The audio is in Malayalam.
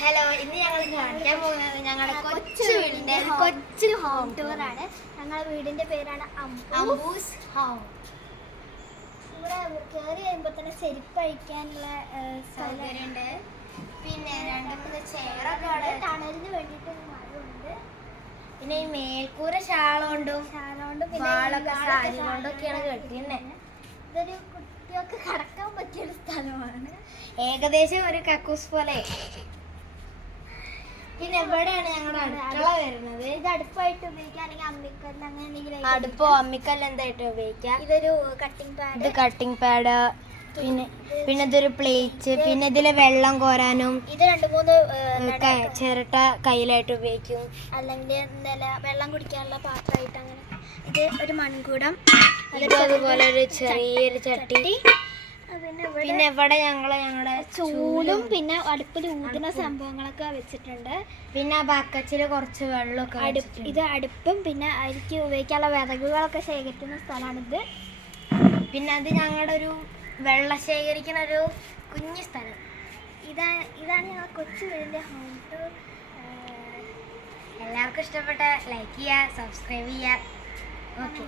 ഹലോ, ഇന്ന് ഞങ്ങൾ കാണിക്കാൻ പോകുന്നത് ഞങ്ങളുടെ കൊച്ചു വീടിന്റെ കൊച്ചു ഹോം ടൂർ ആണ്. ഞങ്ങളുടെ വീടിന്റെ പേരാണ് അംബൂസ് ഹോം. ഇവിടെ കയറി കഴിയുമ്പോൾ തന്നെ ചെരുപ്പ് അഴിക്കാനുള്ള സൗകര്യമുണ്ട്. പിന്നെ 2-3 ചെയറൊക്കെ അവിടെ ടണലിന് വേണ്ടിയിട്ട് മരമുണ്ട്. പിന്നെ ഈ മേൽക്കൂര ഷാളുകൊണ്ടും വാളൊക്കെ സാരി കൊണ്ടൊക്കെയാണ് കെട്ടിയിരുന്നത്. ഇതൊരു കുട്ടികൾക്ക് കടക്കാൻ പറ്റിയൊരു സ്ഥലമാണ്. ഏകദേശം ഒരു കക്കൂസ് പോലെ. പിന്നെ എവിടെയാണ് ഞങ്ങളുടെ അടുക്കള വരുന്നത്? ഇത് അടുപ്പായിട്ട് ഉപയോഗിക്കാം, അല്ലെങ്കിൽ അമ്മിക്കല്ല് അങ്ങനെ എന്തെങ്കിലും. അടുപ്പോ അമ്മിക്കല്ല് എന്തായിട്ട് ഉപയോഗിക്കാം. ഇതൊരു കട്ടിംഗ് പാഡ്. ഇത് കട്ടിംഗ് പാഡ്. പിന്നെ ഇതൊരു പ്ലേറ്റ്. പിന്നെ ഇതില് വെള്ളം കോരാനും ഇത് 2-3 ചിരട്ട കയ്യിലായിട്ട് ഉപയോഗിക്കും, അല്ലെങ്കിൽ വെള്ളം കുടിക്കാനുള്ള പാത്രമായിട്ട് അങ്ങനെ. ഇത് ഒരു മൺകുടം. അതുപോലെ ഒരു ചെറിയൊരു ചട്ടി. പിന്നെ ഇവിടെ ഞങ്ങളുടെ ചൂലും പിന്നെ അടുപ്പിൽ ഊതുന്ന സംഭവങ്ങളൊക്കെ വെച്ചിട്ടുണ്ട്. പിന്നെ ബക്കറ്റില് കുറച്ച് വെള്ളമൊക്കെ. ഇത് അടുപ്പും പിന്നെ അതിലേക്ക് ഉപയോഗിക്കാനുള്ള വിറകുകളൊക്കെ ശേഖരിക്കുന്ന സ്ഥലമാണിത്. പിന്നെ അത് ഞങ്ങളുടെ ഒരു വെള്ളം ശേഖരിക്കുന്ന ഒരു കുഞ്ഞു സ്ഥലം. ഇതാണ് ഞങ്ങൾ കൊച്ചു വീടിൻ്റെ ഹോം ടൂർ. എല്ലാവർക്കും ഇഷ്ടപ്പെട്ട ലൈക്ക് ചെയ്യുക, സബ്സ്ക്രൈബ് ചെയ്യുക. ഓക്കെ.